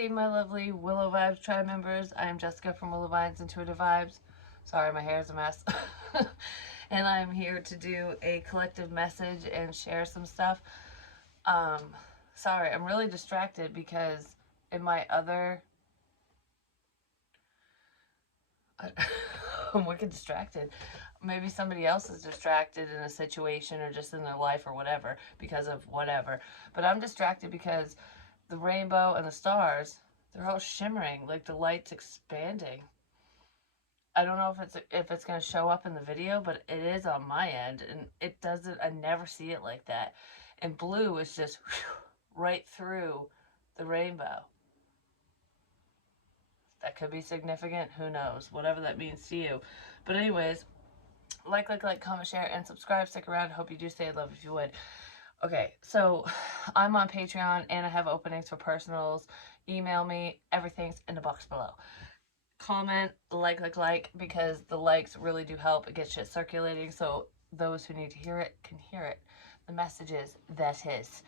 Hey, my lovely Willow Vibes tribe members. I am Jessica from Willow Vibes Intuitive Vibes. Sorry, my hair is a mess. And I'm here to do a collective message and share some stuff. Um, Sorry, I'm really distracted because in my other... I'm wicked distracted. Maybe somebody else is distracted in a situation or just in their life or whatever because of whatever. But I'm distracted because the rainbow and the stars, they're all shimmering, like the light's expanding. I don't know if it's going to show up in the video, but it is on my end, and it doesn't. I never see it like that. And blue is just whew, right through the rainbow. That could be significant. Who knows? Whatever that means to you. But anyways, like, comment, share, and subscribe. Stick around. Hope you do stay in love if you would. Okay, so I'm on Patreon and I have openings for personals. Email me. Everything's in the box below. Comment, like, because the likes really do help. It gets shit circulating, so those who need to hear it can hear it. The message is, that is.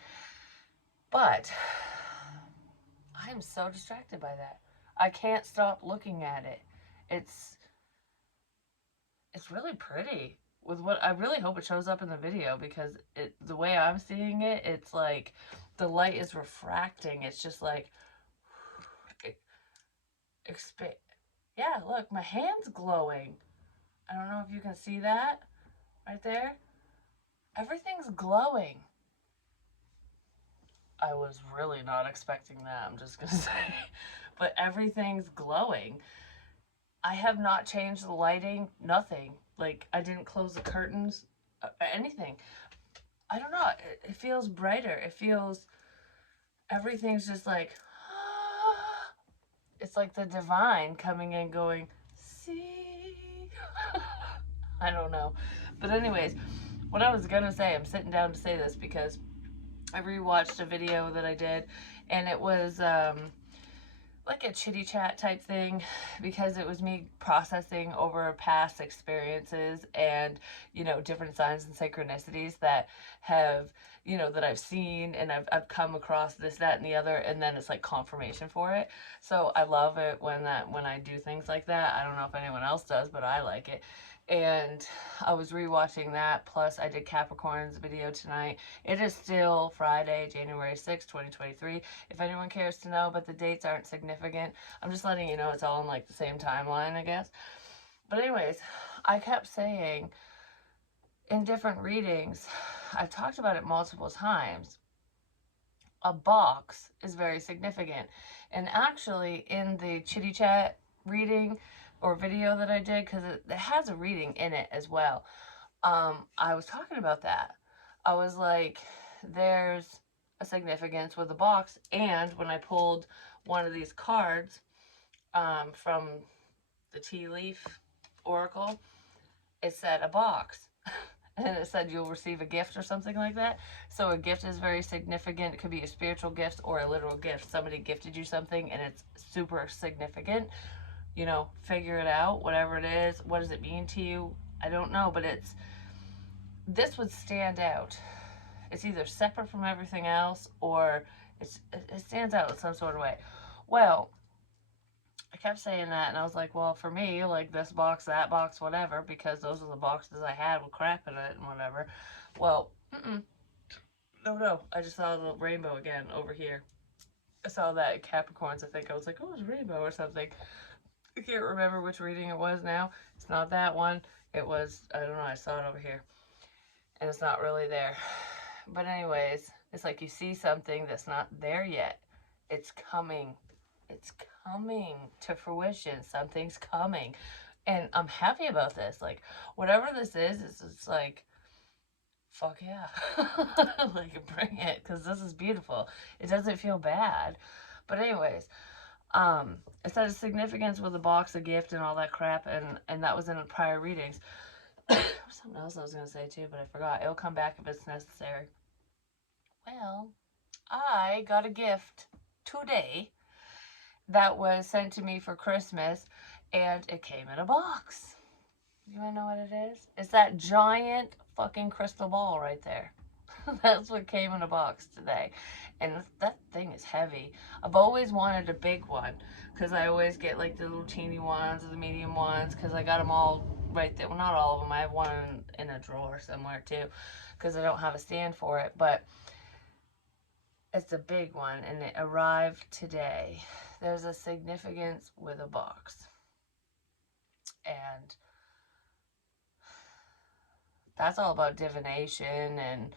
But I'm so distracted by that. I can't stop looking at it. It's really pretty. With what I really hope it shows up in the video, because the way I'm seeing it, it's like the light is refracting. It's just like expand. Yeah, look, my hand's glowing. I don't know if you can see that right there. Everything's glowing. I was really not expecting that, I'm just gonna say. But everything's glowing. I have not changed the lighting, nothing. Like, I didn't close the curtains, anything. I don't know, it feels brighter. It feels, everything's just like, it's like the divine coming in going, see? I don't know. But anyways, what I was gonna say, I'm sitting down to say this because I rewatched a video that I did, and it was like a chitty chat type thing, because it was me processing over past experiences and, you know, different signs and synchronicities that have, you know, that I've seen, and I've come across this, that, and the other, and then it's like confirmation for it. So I love it when I do things like that. I don't know if anyone else does, but I like it. And I was rewatching that, plus I did Capricorn's video tonight. It is still Friday, January 6th, 2023. If anyone cares to know, but the dates aren't significant. I'm just letting you know it's all in like the same timeline, I guess. But anyways, I kept saying in different readings, I've talked about it multiple times, a box is very significant. And actually in the chitty chat reading or video that I did, because it has a reading in it as well, I was talking about that. I was like, there's a significance with the box. And when I pulled one of these cards from the tea leaf oracle, it said a box. And it said you'll receive a gift or something like that. So a gift is very significant. It could be a spiritual gift or a literal gift. Somebody gifted you something and it's super significant. You know, figure it out, whatever it is. What does it mean to you? I don't know, but this would stand out. It's either separate from everything else, or it stands out in some sort of way. Well, I kept saying that, and I was like, well, for me, like this box, that box, whatever, because those are the boxes I had with crap in it and whatever. Well, no, I just saw the rainbow again over here. I saw that at Capricorns, I think. I was like, oh, it's a rainbow or something. I can't remember which reading it was now. It's not that one. It was, I don't know, I saw it over here. And it's not really there. But anyways, it's like you see something that's not there yet. It's coming. It's coming to fruition. Something's coming. And I'm happy about this. Like, whatever this is, it's like, fuck yeah. Like, bring it, because this is beautiful. It doesn't feel bad. But anyways, it said significance with the box, a gift, and all that crap, and that was in the prior readings. Something else I was going to say too, but I forgot. It'll come back if it's necessary. Well, I got a gift today that was sent to me for Christmas, and it came in a box. You want to know what it is? It's that giant fucking crystal ball right there. That's what came in a box today. And that thing is heavy. I've always wanted a big one because I always get like the little teeny ones or the medium ones because I got them all right there. Well, not all of them. I have one in a drawer somewhere too because I don't have a stand for it. But it's a big one and it arrived today. There's a significance with a box. And that's all about divination and,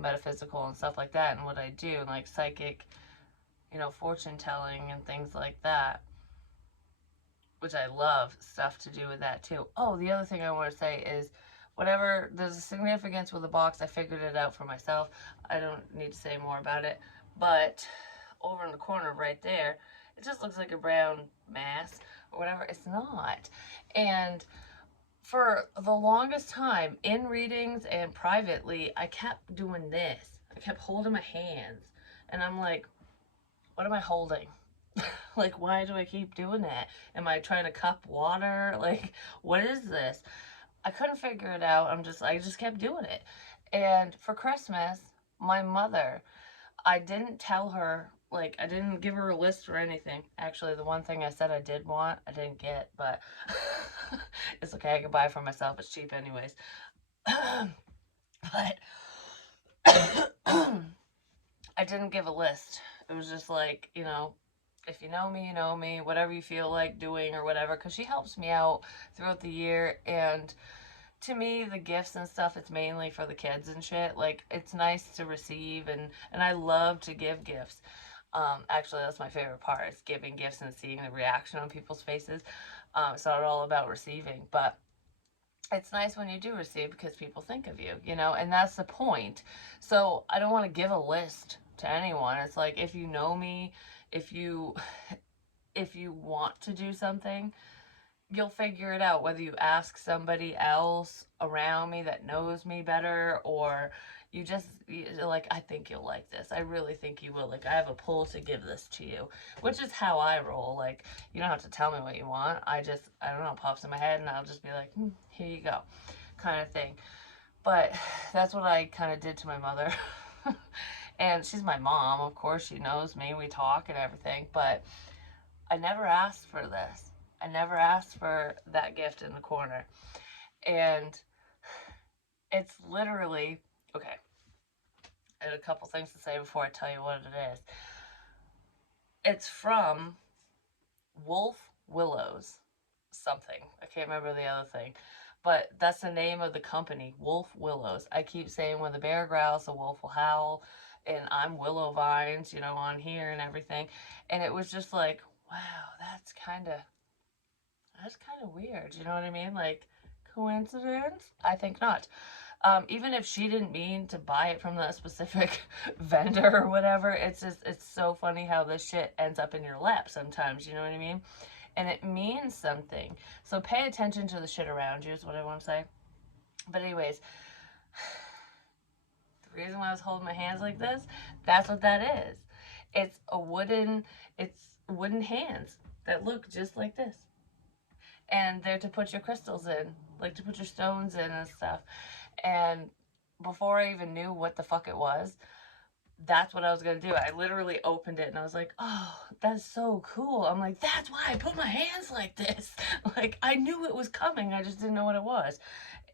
metaphysical and stuff like that and what I do, and like psychic, fortune telling and things like that, which I love stuff to do with that too. Oh, the other thing I want to say is whatever, there's a significance with the box. I figured it out for myself. I don't need to say more about it. But over in the corner right there, it just looks like a brown mass or whatever. It's not. And for the longest time in readings and privately, I kept doing this. I kept holding my hands. And I'm like, what am I holding? Like, why do I keep doing that? Am I trying to cup water? Like, what is this? I couldn't figure it out. I just kept doing it. And for Christmas, my mother, I didn't tell her, like, I didn't give her a list or anything. Actually, the one thing I said I did want, I didn't get, but it's okay. I can buy it for myself. It's cheap, anyways. But I didn't give a list. It was just like, if you know me, you know me, whatever you feel like doing or whatever, because she helps me out throughout the year. And to me, the gifts and stuff, it's mainly for the kids and shit. Like, it's nice to receive, and I love to give gifts. Actually, that's my favorite part, is giving gifts and seeing the reaction on people's faces. It's not all about receiving, but it's nice when you do receive because people think of you, and that's the point. So I don't want to give a list to anyone. It's like, if you know me, if you if you want to do something, you'll figure it out, whether you ask somebody else around me that knows me better, or you're like, I think you'll like this. I really think you will. Like, I have a pull to give this to you, which is how I roll. Like, you don't have to tell me what you want. I don't know, it pops in my head, and I'll just be like, here you go, kind of thing. But that's what I kind of did to my mother. And she's my mom. Of course, she knows me. We talk and everything. But I never asked for this. I never asked for that gift in the corner. And it's literally, okay, I had a couple things to say before I tell you what it is. It's from Wolf Willows something. I can't remember the other thing. But that's the name of the company, Wolf Willows. I keep saying when the bear growls, the wolf will howl. And I'm willow vines, on here and everything. And it was just like, wow, that's kind of weird. You know what I mean? Like, coincidence? I think not. Even if she didn't mean to buy it from that specific vendor or whatever, it's so funny how this shit ends up in your lap sometimes. You know what I mean? And it means something. So pay attention to the shit around you is what I want to say. But anyways, the reason why I was holding my hands like this, that's what that is. It's wooden hands that look just like this. And they're to put your crystals in, like to put your stones in and stuff. And before I even knew what the fuck it was, that's what I was gonna do. I literally opened it and I was like, oh, that's so cool. I'm like, that's why I put my hands like this. Like, I knew it was coming, I just didn't know what it was.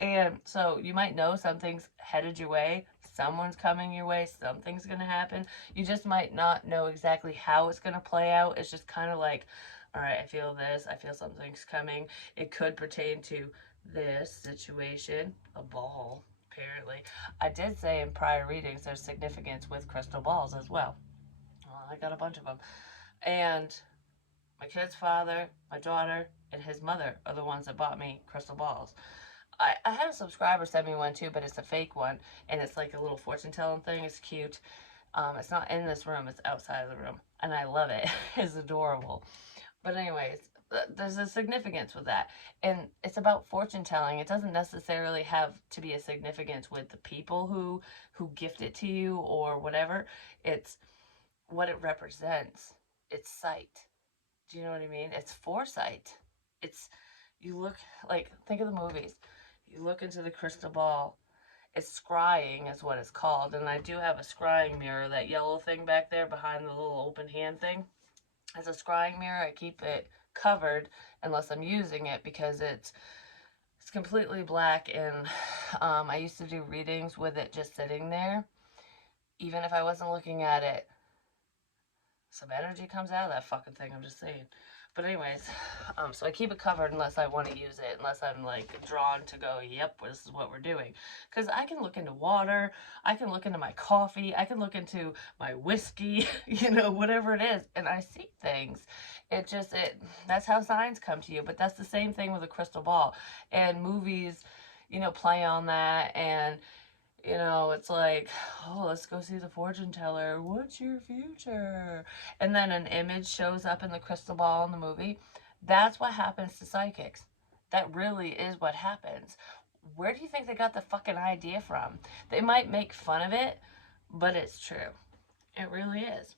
And so you might know something's headed your way, someone's coming your way, something's gonna happen. You just might not know exactly how it's gonna play out. It's just kind of like, all right, I feel this, I feel something's coming. It could pertain to this situation, a ball, apparently. I did say in prior readings there's significance with crystal balls as well. Well, I got a bunch of them. And my kid's father, my daughter, and his mother are the ones that bought me crystal balls. I had a subscriber send me one too, but it's a fake one, and it's like a little fortune telling thing. It's cute. It's not in this room, it's outside of the room, and I love it. It's adorable. But anyways, there's a significance with that, and it's about fortune telling. It doesn't necessarily have to be a significance with the people who gift it to you or whatever. It's what it represents. It's sight. Do you know what I mean? It's foresight. It's, you look, like, think of the movies. You look into the crystal ball It's scrying is what it's called. And I do have a scrying mirror, that yellow thing back there behind the little open hand thing. It's a scrying mirror. I keep it covered unless I'm using it because it's completely black, and I used to do readings with it just sitting there. Even if I wasn't looking at it, some energy comes out of that fucking thing. I'm just saying. But anyways, so I keep it covered unless I want to use it, unless I'm like drawn to go, yep, this is what we're doing. Because I can look into water, I can look into my coffee, I can look into my whiskey, whatever it is, and I see things. That's how signs come to you. But that's the same thing with a crystal ball, and movies, play on that, and it's like, oh, let's go see the fortune teller. What's your future? And then an image shows up in the crystal ball in the movie. That's what happens to psychics. That really is what happens. Where do you think they got the fucking idea from? They might make fun of it, but it's true. It really is.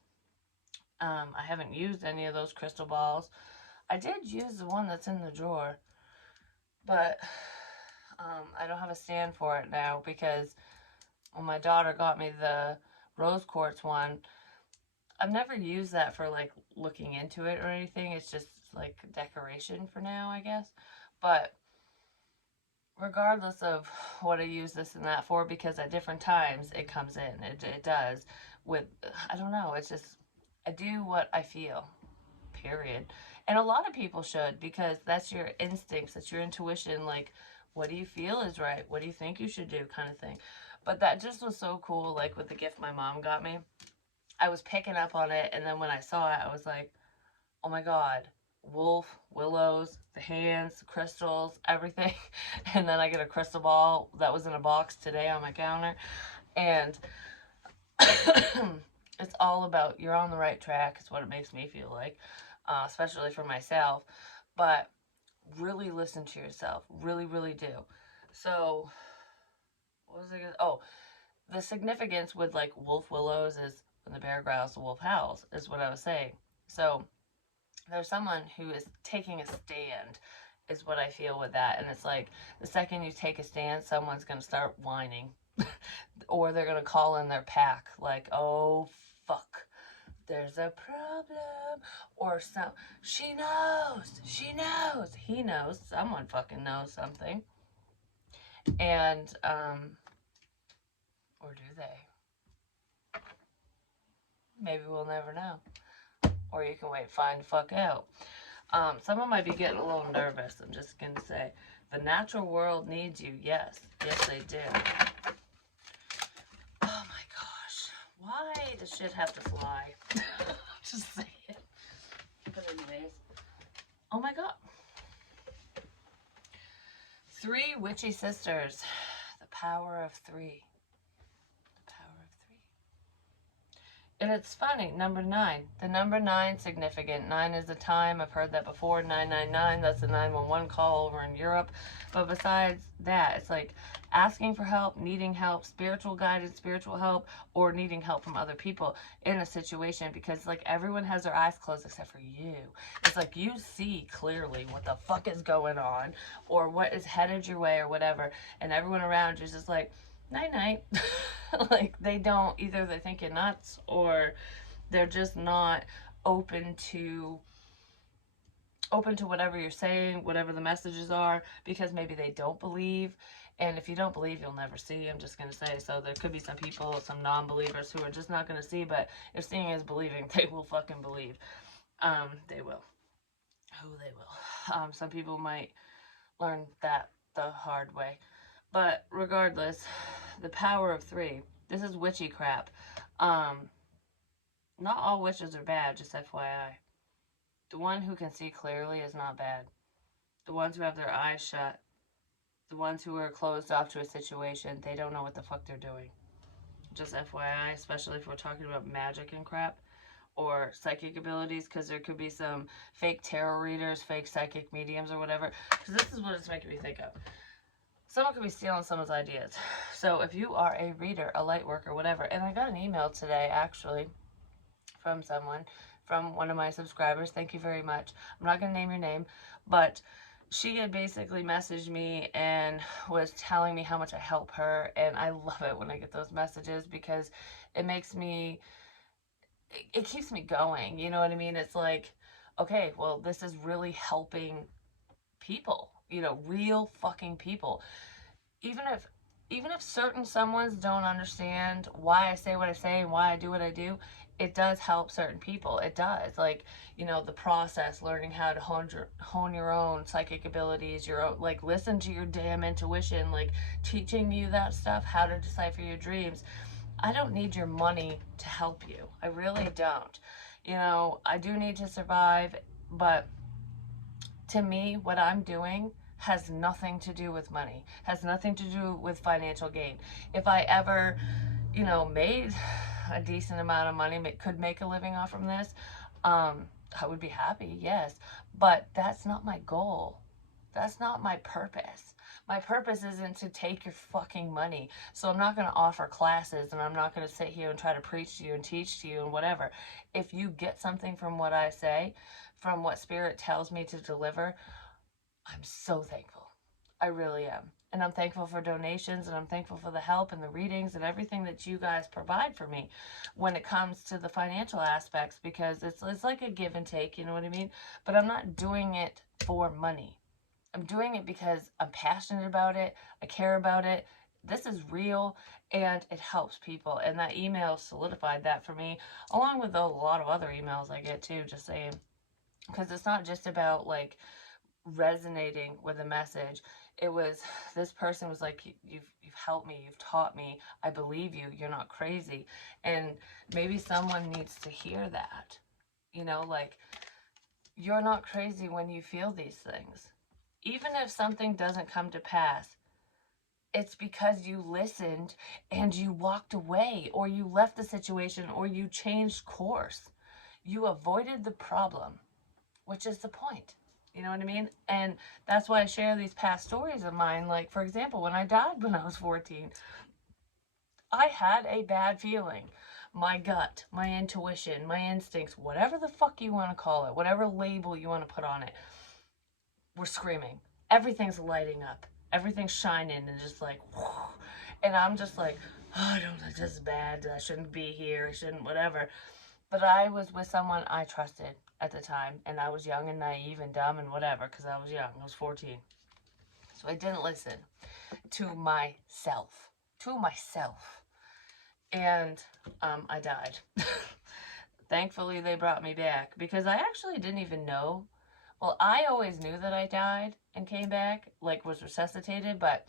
I haven't used any of those crystal balls. I did use the one that's in the drawer, but I don't have a stand for it now because when my daughter got me the rose quartz one, I've never used that for like looking into it or anything. It's just like decoration for now, I guess. But regardless of what I use this and that for, because at different times it comes in, it does. With, I don't know, it's just, I do what I feel, period. And a lot of people should, because that's your instincts, that's your intuition. Like, what do you feel is right? What do you think you should do, kind of thing. But that just was so cool, like with the gift my mom got me. I was picking up on it, and then when I saw it, I was like, oh my god, wolf, willows, the hands, the crystals, everything. And then I get a crystal ball that was in a box today on my counter. And it's all about, you're on the right track, is what it makes me feel like, especially for myself. But really listen to yourself. Really, really do. So, what was I gonna, oh, the significance with like wolf willows is when the bear growls, the wolf howls, is what I was saying. So, there's someone who is taking a stand, is what I feel with that. And it's like the second you take a stand, someone's going to start whining. Or they're going to call in their pack, like, oh, fuck, there's a problem. Or some, she knows, he knows, someone fucking knows something. And, or do they? Maybe we'll never know. Or you can wait, find the fuck out. Someone might be getting a little nervous. I'm just going to say, the natural world needs you. Yes. Yes, they do. Oh my gosh. Why does shit have to fly? Just say it. But anyways. Oh my god. 3 witchy sisters. The power of 3. And it's funny, number 9. The number 9 significant. 9 is the time. I've heard that before. 999, that's the 911 call over in Europe. But besides that, it's like asking for help, needing help, spiritual guidance, spiritual help, or needing help from other people in a situation, because like everyone has their eyes closed except for you. It's like you see clearly what the fuck is going on or what is headed your way or whatever, and everyone around you is just like, night night. Like they don't, either they think you're nuts or they're just not open to whatever you're saying, whatever the messages are, because maybe they don't believe. And if you don't believe, you'll never see. I'm just going to say. So there could be some people, some non-believers who are just not going to see, but if seeing is believing, they will fucking believe. They will. Oh, they will. Some people might learn that the hard way. But regardless, the power of 3. This is witchy crap. Not all witches are bad, just FYI. The one who can see clearly is not bad. The ones who have their eyes shut, the ones who are closed off to a situation, they don't know what the fuck they're doing. Just FYI, especially if we're talking about magic and crap or psychic abilities, because there could be some fake tarot readers, fake psychic mediums or whatever. Because this is what it's making me think of. Someone could be stealing someone's ideas. So if you are a reader, a light worker, whatever, and I got an email today actually from someone, from one of my subscribers. Thank you very much. I'm not going to name your name, but she had basically messaged me and was telling me how much I help her, and I love it when I get those messages because it makes me, it keeps me going, you know what I mean? It's like, okay, well, this is really helping people, you know, real fucking people. even if Even if certain someones don't understand why I say what I say and why I do what I do, it does help certain people. It does. Like, you know, the process, learning how to hone your own psychic abilities, your own, like, listen to your damn intuition, like, teaching you that stuff, how to decipher your dreams. I don't need your money to help you. I really don't. You know, I do need to survive, but to me, what I'm doing has nothing to do with money, has nothing to do with financial gain. If I ever, you know, made a decent amount of money, could make a living off from this, I would be happy, yes. But that's not my goal. That's not my purpose. My purpose isn't to take your fucking money. So I'm not going to offer classes, and I'm not going to sit here and try to preach to you and teach to you and whatever. If you get something from what I say, from what Spirit tells me to deliver, I'm so thankful. I really am. And I'm thankful for donations, and I'm thankful for the help and the readings and everything that you guys provide for me when it comes to the financial aspects, because it's like a give and take, you know what I mean? But I'm not doing it for money. I'm doing it because I'm passionate about it. I care about it. This is real, and it helps people. And that email solidified that for me, along with a lot of other emails I get too, just saying, because it's not just about like resonating with a message. It was, this person was like, you've helped me, you've taught me, I believe you, you're not crazy. And maybe someone needs to hear that, you know, like, you're not crazy when you feel these things. Even if something doesn't come to pass, it's because you listened and you walked away, or you left the situation, or you changed course. You avoided the problem, which is the point. You know what I mean? And that's why I share these past stories of mine. Like, for example, when I died when I was 14, I had a bad feeling. My gut, my intuition, my instincts, whatever the fuck you want to call it, whatever label you want to put on it, were screaming. Everything's lighting up. Everything's shining and just like, whew. And I'm just like, oh, I don't, this is bad. I shouldn't be here. I shouldn't, whatever. But I was with someone I trusted at the time, and I was young and naive and dumb and whatever, because I was young. I was 14. So I didn't listen to myself. To myself. And I died. Thankfully, they brought me back because I actually didn't even know. Well, I always knew that I died and came back, like was resuscitated, but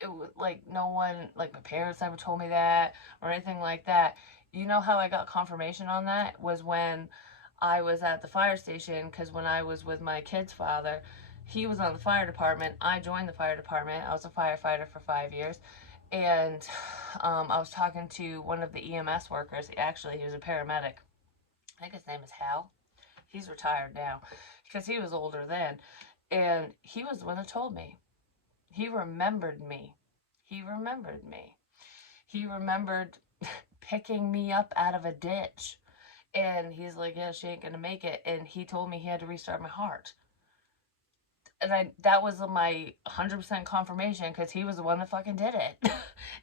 it was like no one, like my parents never told me that or anything like that. You know how I got confirmation on that was when I was at the fire station, because when I was with my kid's father, he was on the fire department. I joined the fire department. I was a firefighter for 5 years. And I was talking to one of the EMS workers. Actually, he was a paramedic. I think his name is Hal. He's retired now because he was older then. And he was the one that told me. He remembered me. He remembered me. He remembered picking me up out of a ditch. And he's like, yeah, she ain't gonna make it. And he told me he had to restart my heart. And that was my 100% confirmation, because he was the one that fucking did it.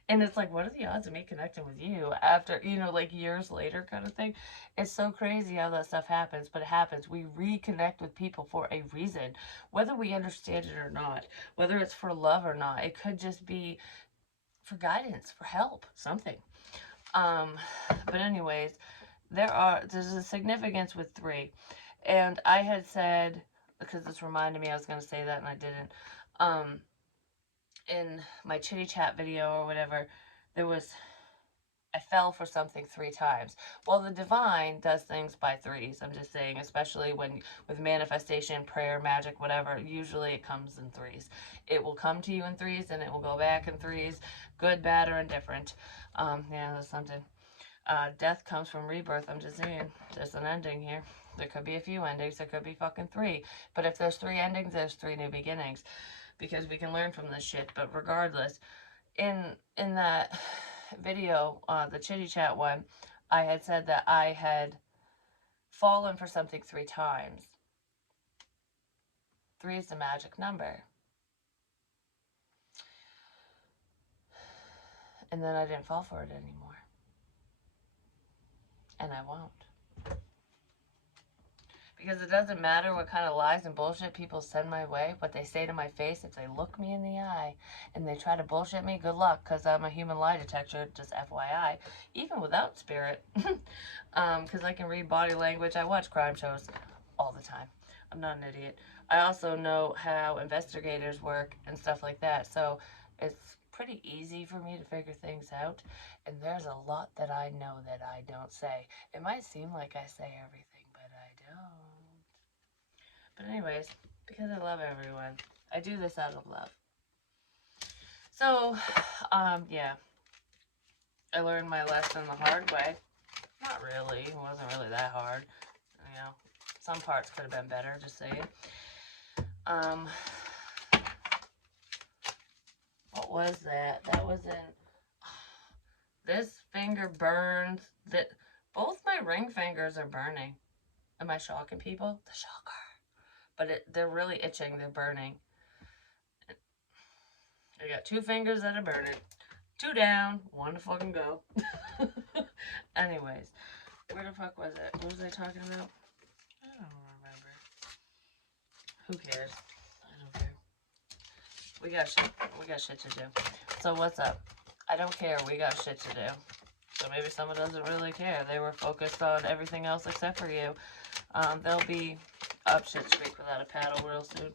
And it's like, what are the odds of me connecting with you after, you know, like years later kind of thing? It's so crazy how that stuff happens, but it happens. We reconnect with people for a reason, whether we understand it or not, whether it's for love or not. It could just be for guidance, for help, something. Um, but anyways, there's a significance with 3. And I had said, because this reminded me I was going to say that and I didn't, in my chitty chat video or whatever, there was, I fell for something 3 times. Well, the divine does things by threes. I'm just saying, especially when with manifestation, prayer, magic, whatever, usually it comes in threes. It will come to you in threes and it will go back in threes, good, bad, or indifferent. Yeah, that's something. Death comes from rebirth. I'm just saying, there's an ending here. There could be a few endings. There could be fucking 3. But if there's 3 endings, there's 3 new beginnings, because we can learn from this shit. But regardless, in that video, the chitty chat one, I had said that I had fallen for something 3 times. 3 is the magic number. And then I didn't fall for it anymore. And I won't. Because it doesn't matter what kind of lies and bullshit people send my way, what they say to my face, if they look me in the eye and they try to bullshit me, good luck, because I'm a human lie detector, just FYI, even without spirit. Because I can read body language. I watch crime shows all the time. I'm not an idiot. I also know how investigators work and stuff like that, so it's pretty easy for me to figure things out. And there's a lot that I know that I don't say. It might seem like I say everything, but I don't. But anyways, because I love everyone, I do this out of love. So, yeah, I learned my lesson the hard way. Not really. It wasn't really that hard. You know, some parts could have been better, just saying. What was that? That was in... This finger burns. Both my ring fingers are burning. Am I shocking people? The shocker. But they're really itching. They're burning. I got 2 fingers that are burning. 2 down. 1 to fucking go. Anyways. Where the fuck was it? What was I talking about? I don't remember. Who cares? I don't care. We got shit to do. So what's up? I don't care. We got shit to do. So maybe someone doesn't really care. They were focused on everything else except for you. They'll be up shit creek without a paddle real soon.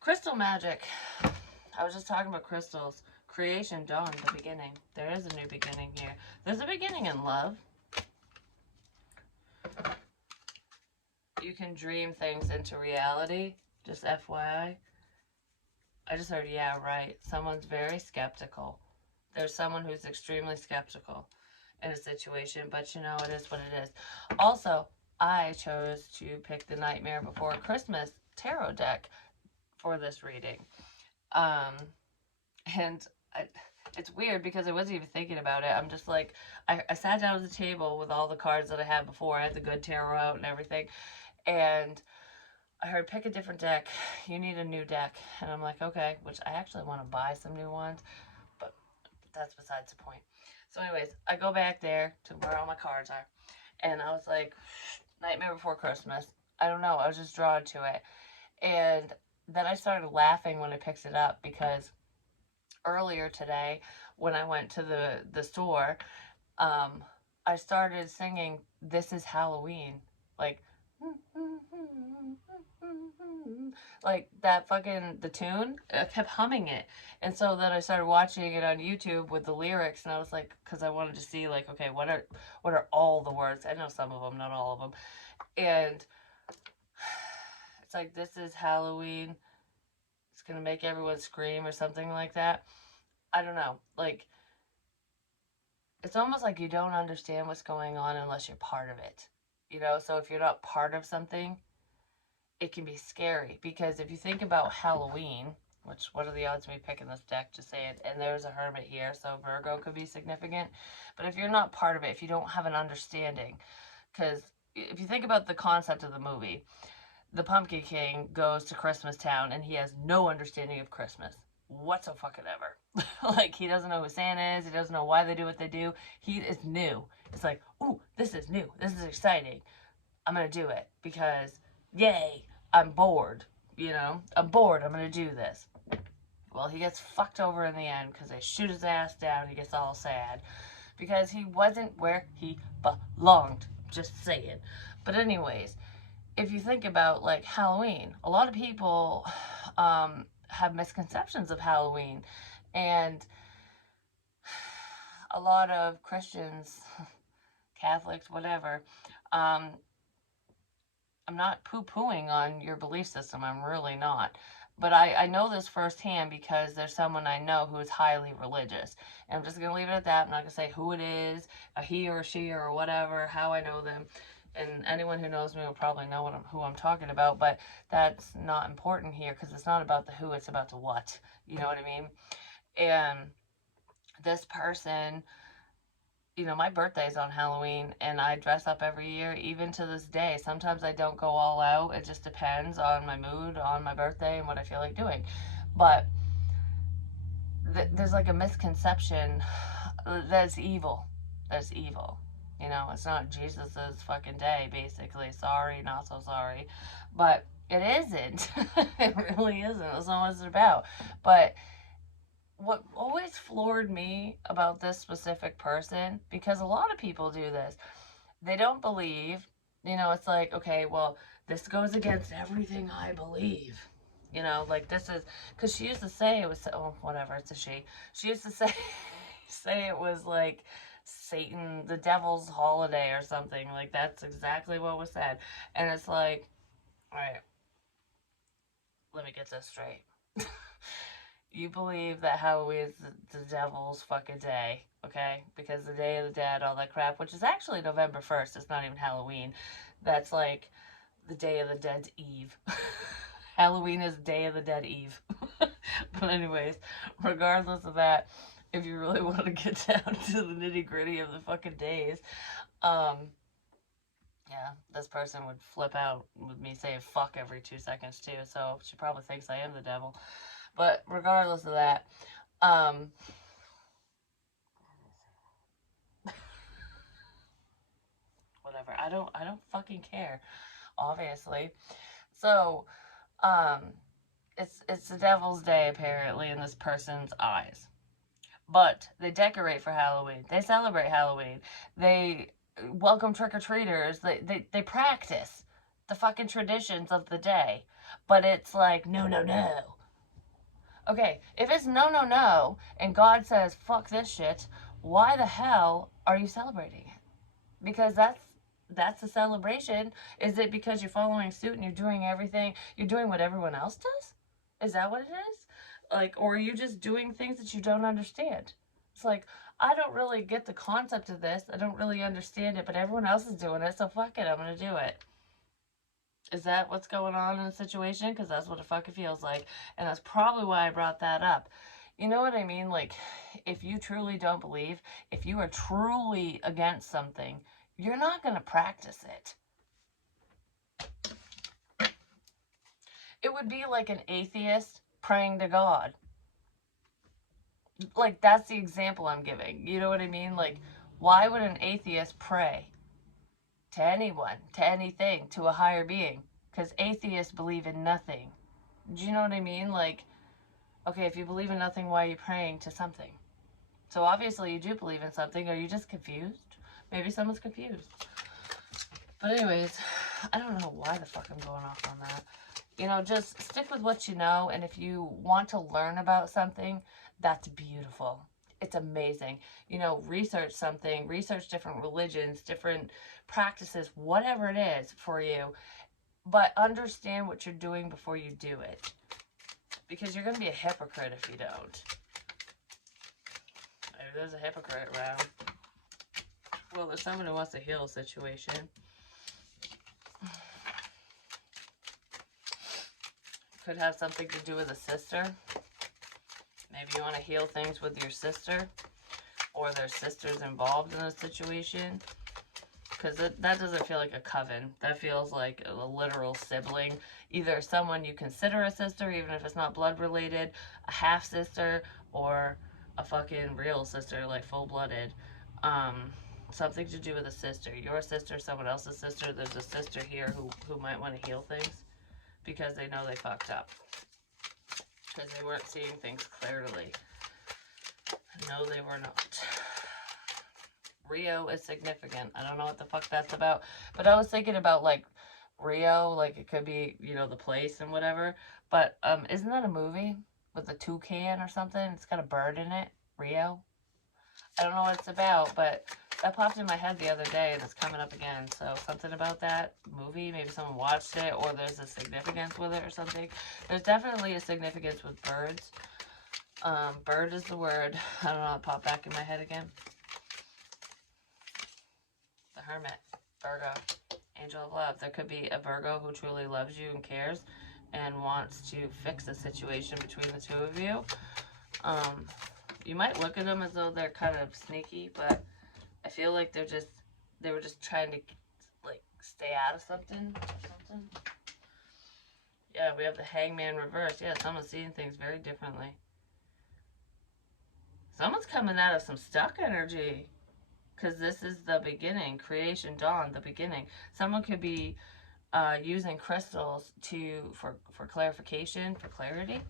Crystal magic. I was just talking about crystals. Creation, dawn, the beginning. There is a new beginning here. There's a beginning in love. You can dream things into reality. Just FYI. I just heard, yeah, right. Someone's very skeptical. There's someone who's extremely skeptical in a situation, but you know, it is what it is. Also, I chose to pick the Nightmare Before Christmas tarot deck for this reading. And it's weird because I wasn't even thinking about it. I'm just like, I sat down at the table with all the cards that I had before. I had the good tarot out and everything. And I heard, pick a different deck. You need a new deck. And I'm like, okay, which I actually want to buy some new ones, but that's besides the point. So anyways, I go back there to where all my cards are. And I was like, Nightmare Before Christmas. I don't know. I was just drawn to it. And then I started laughing when I picked it up because earlier today when I went to the store, I started singing This Is Halloween. Like that fucking, the tune, I kept humming it. And so then I started watching it on YouTube with the lyrics, and I was like, because I wanted to see like, okay, what are all the words? I know some of them, not all of them. And it's like, this is Halloween. It's going to make everyone scream or something like that. I don't know. Like, it's almost like you don't understand what's going on unless you're part of it. You know, so if you're not part of something, it can be scary. Because if you think about Halloween, which, what are the odds of me picking this deck, just say it, and there's a hermit here, so Virgo could be significant. But if you're not part of it, if you don't have an understanding, because if you think about the concept of the movie, the Pumpkin King goes to Christmas Town and he has no understanding of Christmas whatsoever. Like, he doesn't know who Santa is. He doesn't know why they do what they do. He is new. It's like, ooh, this is new. This is exciting. I'm going to do it because, yay, I'm bored. You know, I'm bored. I'm going to do this. Well, he gets fucked over in the end because they shoot his ass down. He gets all sad because he wasn't where he belonged. Just saying. But anyways, if you think about like Halloween, a lot of people have misconceptions of Halloween, and a lot of Christians, Catholics, whatever, I'm not poo-pooing on your belief system. I'm really not. But I know this firsthand because there's someone I know who is highly religious. And I'm just going to leave it at that. I'm not going to say who it is, a he or she or whatever, how I know them. And anyone who knows me will probably know who I'm talking about. But that's not important here because it's not about the who, it's about the what. You know what I mean? And this person you know, my birthday's on Halloween and I dress up every year, even to this day. Sometimes I don't go all out. It just depends on my mood, on my birthday, and what I feel like doing. But there's like a misconception that's evil. That's evil. You know, it's not Jesus's fucking day, basically. Sorry, not so sorry. But it isn't. It really isn't. That's not what it's about. But what always floored me about this specific person, because a lot of people do this, they don't believe, you know, it's like, okay, well, this goes against everything I believe. You know, like this is, because she used to say it was, oh, whatever, it's a she. She used to say, say it was like Satan, the devil's holiday or something. Like that's exactly what was said. And it's like, all right, let me get this straight. You believe that Halloween is the devil's fucking day, okay? Because the Day of the Dead, all that crap, which is actually November 1st, it's not even Halloween. That's like the Day of the Dead's Eve. Halloween is Day of the Dead Eve. But anyways, regardless of that, if you really want to get down to the nitty gritty of the fucking days, um, yeah, this person would flip out with me saying fuck every 2 seconds too, so she probably thinks I am the devil. But regardless of that, um, whatever. I don't fucking care, obviously. So, um, it's the devil's day apparently in this person's eyes. But they decorate for Halloween. They celebrate Halloween. They welcome trick-or-treaters. They practice the fucking traditions of the day. But it's like, no, no, no. Okay, if it's no, no, no, and God says, fuck this shit, why the hell are you celebrating it? Because that's the celebration. Is it because you're following suit and you're doing everything, you're doing what everyone else does? Is that what it is? Like, or are you just doing things that you don't understand? It's like, I don't really get the concept of this. I don't really understand it, but everyone else is doing it, so fuck it, I'm gonna do it. Is that what's going on in the situation? Because that's what it fucking feels like. And that's probably why I brought that up. You know what I mean? Like, if you truly don't believe, if you are truly against something, you're not going to practice it. It would be like an atheist praying to God. Like, that's the example I'm giving. You know what I mean? Like, why would an atheist pray to anyone, to anything, to a higher being? Because atheists believe in nothing. Do you know what I mean? Like, okay, if you believe in nothing, why are you praying to something? So obviously you do believe in something. Are you just confused? Maybe someone's confused. But anyways, I don't know why the fuck I'm going off on that. You know, just stick with what you know. And if you want to learn about something, that's beautiful. It's amazing. You know, research something, research different religions, different practices, whatever it is for you. But understand what you're doing before you do it. Because you're going to be a hypocrite if you don't. Maybe there's a hypocrite around. Well, there's someone who wants to heal a situation. Could have something to do with a sister. Maybe you want to heal things with your sister. Or their sister's involved in a situation. Because that doesn't feel like a coven. That feels like a literal sibling. Either someone you consider a sister, even if it's not blood related, a half sister, or a fucking real sister, like full-blooded. Something to do with a sister. Your sister, someone else's sister. There's a sister here who might want to heal things because they know they fucked up. Because they weren't seeing things clearly. No, they were not. Rio is significant. I don't know what the fuck that's about. But I was thinking about, like, Rio. Like, it could be, you know, the place and whatever. But, isn't that a movie? With a toucan or something? It's got a bird in it. Rio? I don't know what it's about, but that popped in my head the other day, and it's coming up again. So, something about that movie. Maybe someone watched it, or there's a significance with it or something. There's definitely a significance with birds. Bird is the word. I don't know, it popped back in my head again. The Hermit, Virgo, Angel of Love. There could be a Virgo who truly loves you and cares and wants to fix the situation between the two of you. You might look at them as though they're kind of sneaky, but I feel like they were just trying to like stay out of something or something. Yeah, we have the hangman reverse. Yeah, someone's seeing things very differently. Someone's coming out of some stuck energy. Because this is the beginning, creation, dawn, the beginning. Someone could be using crystals for clarification, for clarity,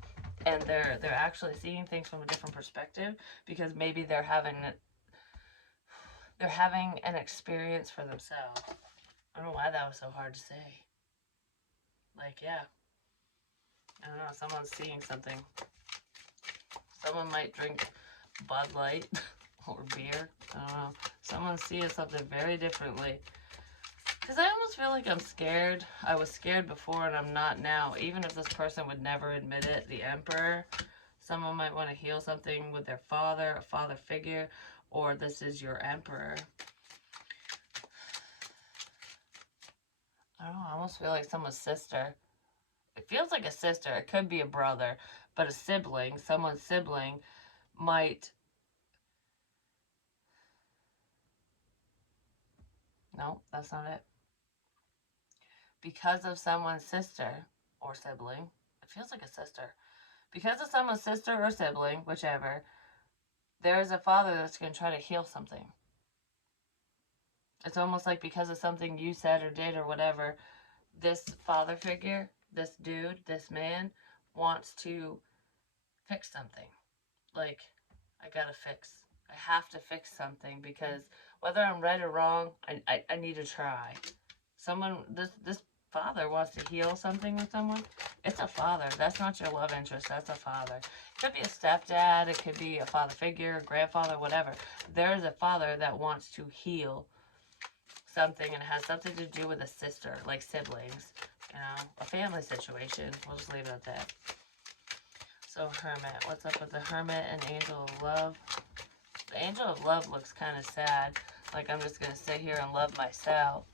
and they're actually seeing things from a different perspective because maybe they're having an experience for themselves. I don't know why that was so hard to say. Like, yeah, I don't know. Someone's seeing something. Someone might drink Bud Light or beer. I don't know. Someone's seeing something very differently. Because I almost feel like I'm scared. I was scared before and I'm not now. Even if this person would never admit it, the Emperor, someone might want to heal something with their father, a father figure, or this is your Emperor. I don't know, I almost feel like someone's sister. It feels like a sister. It could be a brother, but a sibling, someone's sibling might... No, that's not it. Because of someone's sister or sibling, it feels like a sister. Because of someone's sister or sibling, whichever, there is a father that's going to try to heal something. It's almost like because of something you said or did or whatever, this father figure, this dude, this man wants to fix something. Like, I gotta fix. I have to fix something because whether I'm right or wrong, I need to try. This father wants to heal something with someone. It's a father. That's not your love interest. That's a father. It could be a stepdad. It could be a father figure, grandfather, whatever. There is a father that wants to heal something and it has something to do with a sister, like siblings, a family situation. We'll just leave it at that. So Hermit, what's up with the Hermit and Angel of Love? The Angel of Love looks kind of sad. Like I'm just going to sit here and love myself.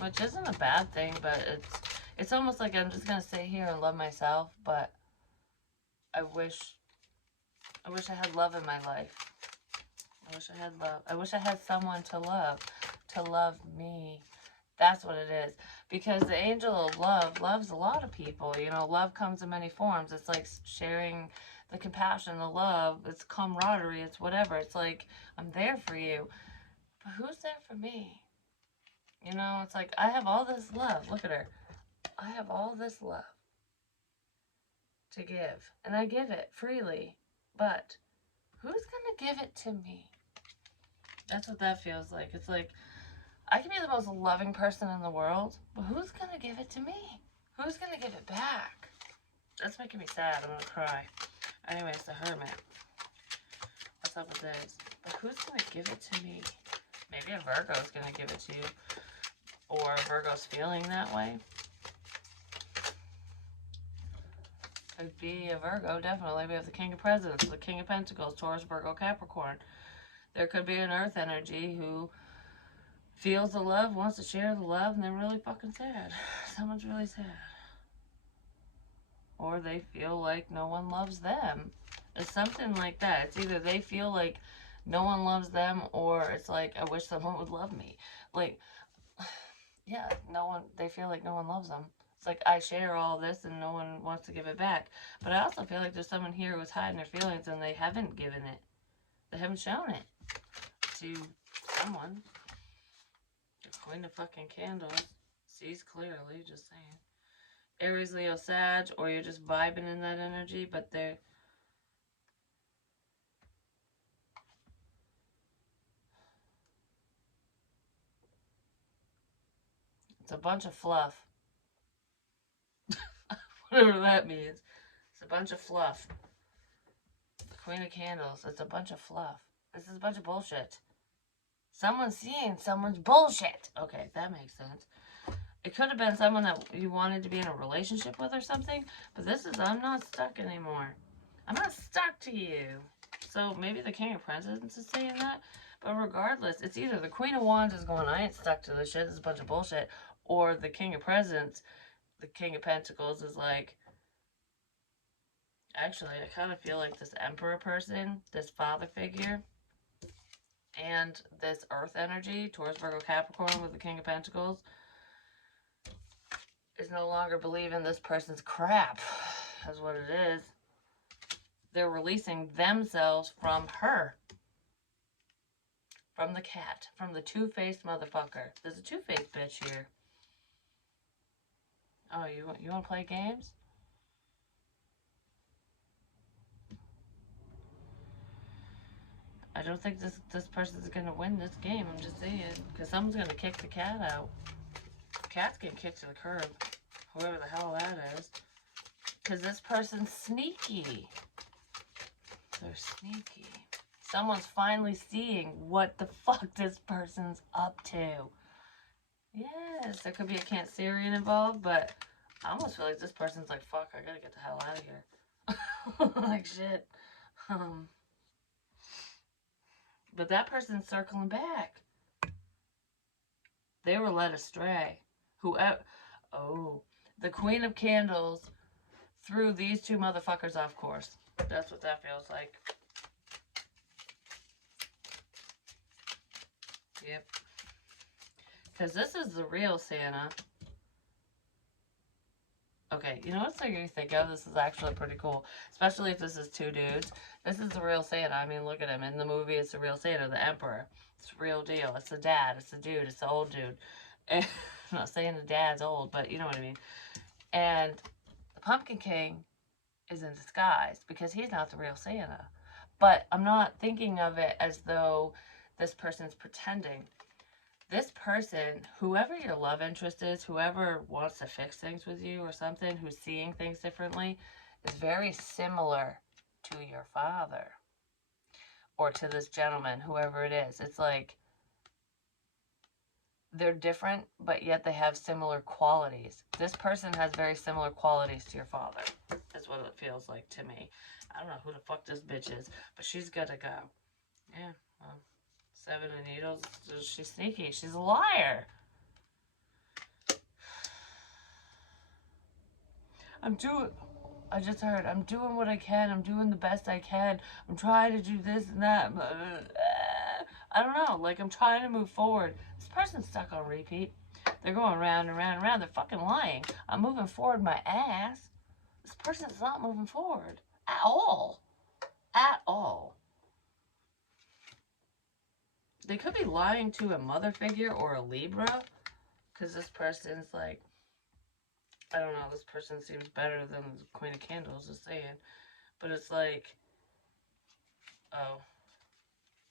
Which isn't a bad thing, but it's almost like I'm just going to sit here and love myself, but I wish I had love in my life. I wish I had love. I wish I had someone to love me. That's what it is. Because the angel of love loves a lot of people. Love comes in many forms. It's like sharing the compassion, the love. It's camaraderie. It's whatever. It's like, I'm there for you. But who's there for me? It's like, I have all this love. Look at her. I have all this love to give. And I give it freely. But who's going to give it to me? That's what that feels like. It's like, I can be the most loving person in the world, but who's going to give it to me? Who's going to give it back? That's making me sad. I'm going to cry. Anyways, the Hermit. What's up with this? But who's going to give it to me? Maybe a Virgo's going to give it to you. Or Virgo's feeling that way. Could be a Virgo, definitely. We have the King of Presidents, the King of Pentacles, Taurus, Virgo, Capricorn. There could be an Earth energy who feels the love, wants to share the love, and they're really fucking sad. Someone's really sad. Or they feel like no one loves them. It's something like that. It's either they feel like no one loves them, or it's like, I wish someone would love me. Like, yeah, they feel like no one loves them. It's like, I share all this and no one wants to give it back. But I also feel like there's someone here who's hiding their feelings and they haven't given it. They haven't shown it to someone. The Queen of fucking Candles sees clearly, just saying. Aries, Leo, Sag, or you're just vibing in that energy, but they're... It's a bunch of fluff. Whatever that means. It's a bunch of fluff. The Queen of Candles, it's a bunch of fluff. This is a bunch of bullshit. Someone's seeing someone's bullshit. Okay, that makes sense. It could have been someone that you wanted to be in a relationship with or something, but this is, I'm not stuck anymore. I'm not stuck to you. So maybe the King of Presidents is saying that, but regardless, it's either the Queen of Wands is going, I ain't stuck to this shit, this is a bunch of bullshit, or the King of Presidents, the King of Pentacles is like, Actually, I kind of feel like this Emperor person, this father figure, and this Earth energy, Taurus, Virgo, Capricorn with the King of Pentacles, is no longer believing this person's crap. That's what it is. They're releasing themselves from her. From the cat. From the two-faced motherfucker. There's a two-faced bitch here. Oh, you want to play games? I don't think this person's gonna win this game. I'm just saying, because someone's gonna kick the cat out. The cat's getting kicked to the curb, whoever the hell that is. Because this person's sneaky. They're sneaky. Someone's finally seeing what the fuck this person's up to. Yes, there could be a Cancerian involved, but I almost feel like this person's like, fuck, I gotta get the hell out of here. Like shit. But that person's circling back. They were led astray. Whoever. Oh, the Queen of Candles threw these two motherfuckers off course. That's what that feels like. Yep. Because this is the real Santa. Okay, you know what you think of? This is actually pretty cool. Especially if this is two dudes. This is the real Santa. I mean, look at him. In the movie, it's the real Santa, the Emperor. It's the real deal. It's the dad. It's the dude. It's the old dude. And I'm not saying the dad's old, but you know what I mean. And the Pumpkin King is in disguise because he's not the real Santa. But I'm not thinking of it as though this person's pretending. This person, whoever your love interest is, whoever wants to fix things with you or something, who's seeing things differently, is very similar to your father or to this gentleman, whoever it is. It's like they're different, but yet they have similar qualities. This person has very similar qualities to your father. That's what it feels like to me. I don't know who the fuck this bitch is, but she's gotta go. Yeah, well. Seven of Needles. She's sneaky. She's a liar. I just heard, I'm doing what I can. I'm doing the best I can. I'm trying to do this and that. I don't know. Like, I'm trying to move forward. This person's stuck on repeat. They're going round and round and round. They're fucking lying. I'm moving forward my ass. This person's not moving forward. At all. At all. They could be lying to a mother figure or a Libra. Because this person's like, I don't know, this person seems better than the Queen of Candles, just saying. But it's like, oh,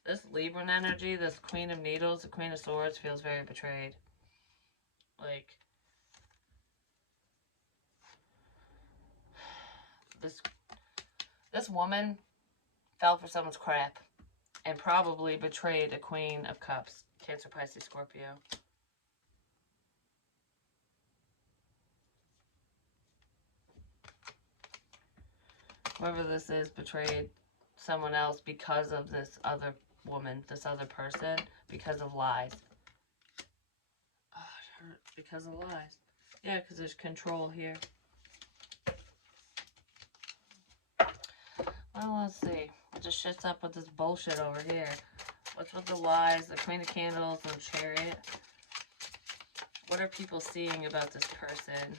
this Libran energy, this Queen of Needles, the Queen of Swords feels very betrayed. Like, this woman fell for someone's crap and probably betrayed a Queen of Cups. Cancer, Pisces, Scorpio. Whoever this is betrayed someone else because of this other woman, this other person, because of lies. Oh, it hurt because of lies. Yeah, because there's control here. Well, let's see. It just shits up with this bullshit over here. What's with the lies, the Queen of Candles, and Chariot? What are people seeing about this person?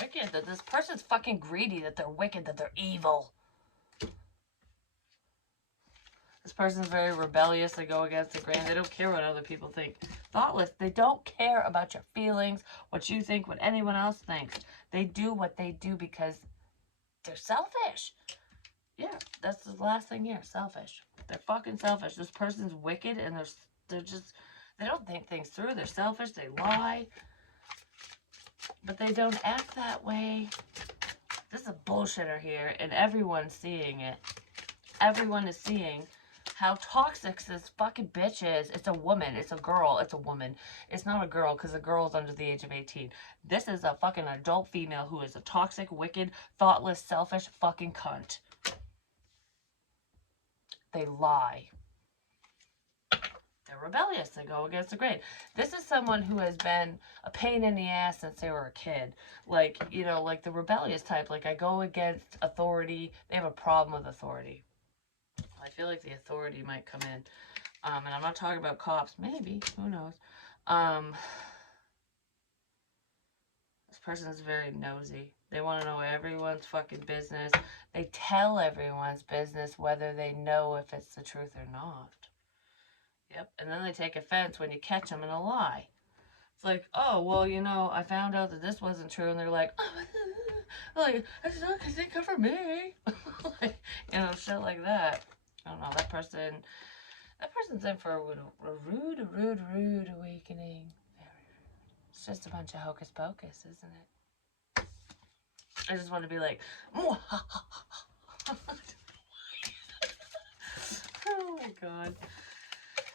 Wicked, that this person's fucking greedy, that they're wicked, that they're evil. This person's very rebellious. They go against the grain. They don't care what other people think. Thoughtless. They don't care about your feelings, what you think, what anyone else thinks. They do what they do because they're selfish. Yeah, that's the last thing here. Selfish. They're fucking selfish. This person's wicked and they're just, they don't think things through. They're selfish. They lie. But they don't act that way. This is a bullshitter here, and everyone's seeing it. Everyone is seeing how toxic this fucking bitch is. It's a woman. It's a girl. It's a woman. It's not a girl because a girl's under the age of 18. This is a fucking adult female who is a toxic, wicked, thoughtless, selfish fucking cunt. They lie. they're rebellious. They go against the grain. This is someone who has been a pain in the ass since they were a kid. Like, you know, like the rebellious type. Like, I go against authority. They have a problem with authority. I feel like the authority might come in. And I'm not talking about cops. Maybe. Who knows? This person is very nosy. They want to know everyone's fucking business. They tell everyone's business whether they know if it's the truth or not. Yep. And then they take offense when you catch them in a lie. It's like, oh, well, you know, I found out that this wasn't true. And they're like, oh, like, that's not because they come from me. Like, you know, shit like that. I don't know. That person's in for a rude awakening. It's just a bunch of hocus pocus, isn't it? I just want to be like, oh my God.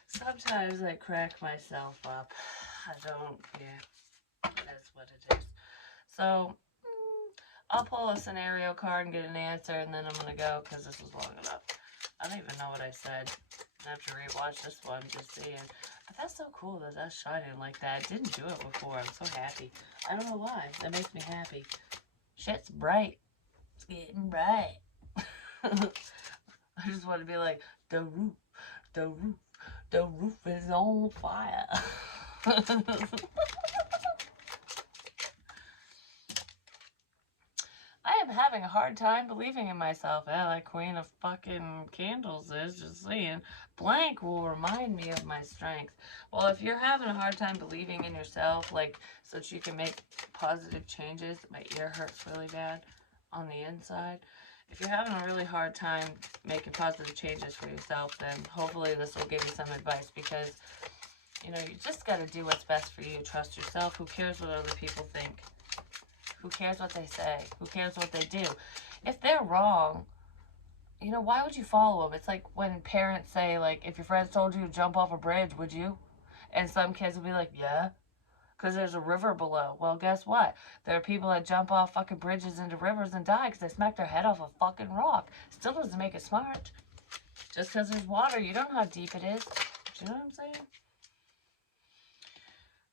Sometimes I crack myself up. I don't, yeah, that's what it is. So, I'll pull a scenario card and get an answer, and then I'm going to go, because this was long enough. I don't even know what I said. I have to rewatch this one, just seeing. But that's so cool that that's shining like that. I didn't do it before. I'm so happy. I don't know why. That makes me happy. Shit's bright. It's getting bright. I just want to be like, the roof is on fire. I am having a hard time believing in myself. Yeah, like Queen of fucking Candles is, just saying. Blank will remind me of my strength. Well, if you're having a hard time believing in yourself, like, so that you can make positive changes. My ear hurts really bad on the inside. If you're having a really hard time making positive changes for yourself, then hopefully this will give you some advice, because, you know, you just got to do what's best for you. Trust yourself. Who cares what other people think? Who cares what they say? Who cares what they do? If they're wrong, you know, why would you follow them? It's like when parents say, like, if your friends told you to jump off a bridge, would you? And some kids will be like, yeah, because there's a river below. Well, guess what? There are people that jump off fucking bridges into rivers and die because they smack their head off a fucking rock. Still doesn't make it smart. Just because there's water, you don't know how deep it is. Do you know what I'm saying?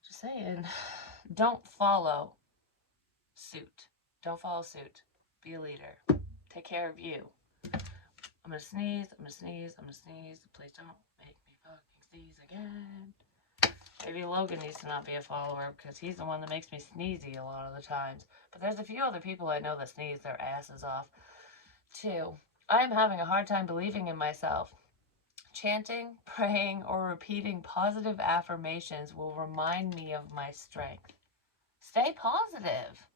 Just saying. Don't follow suit. Don't follow suit. Be a leader. Take care of you. I'm gonna sneeze. I'm gonna sneeze. I'm gonna sneeze. Please don't make me fucking sneeze again. Maybe Logan needs to not be a follower, because he's the one that makes me sneezy a lot of the times. But there's a few other people I know that sneeze their asses off too. I am having a hard time believing in myself. Chanting, praying, or repeating positive affirmations will remind me of my strength. Stay positive.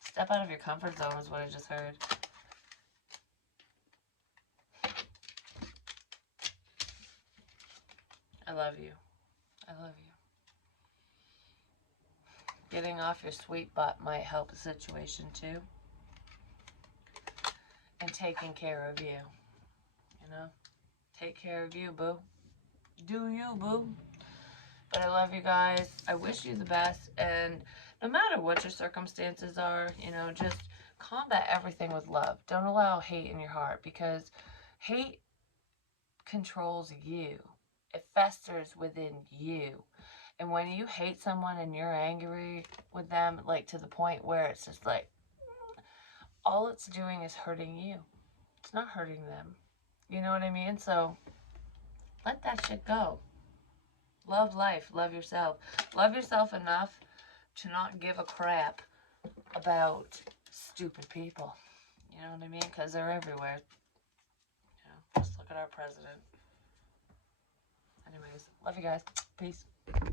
Step out of your comfort zone is what I just heard. I love you. I love you. Getting off your sweet butt might help the situation too. And taking care of you. You know? Take care of you, boo. Do you, boo. But I love you guys. I wish you the best. And no matter what your circumstances are, you know, just combat everything with love. Don't allow hate in your heart, because hate controls you. It festers within you. And when you hate someone and you're angry with them, like to the point where it's just like, all it's doing is hurting you. It's not hurting them. You know what I mean? So let that shit go. Love life. Love yourself. Love yourself enough to not give a crap about stupid people. You know what I mean? Because they're everywhere. You know, just look at our president. Anyways, love you guys. Peace.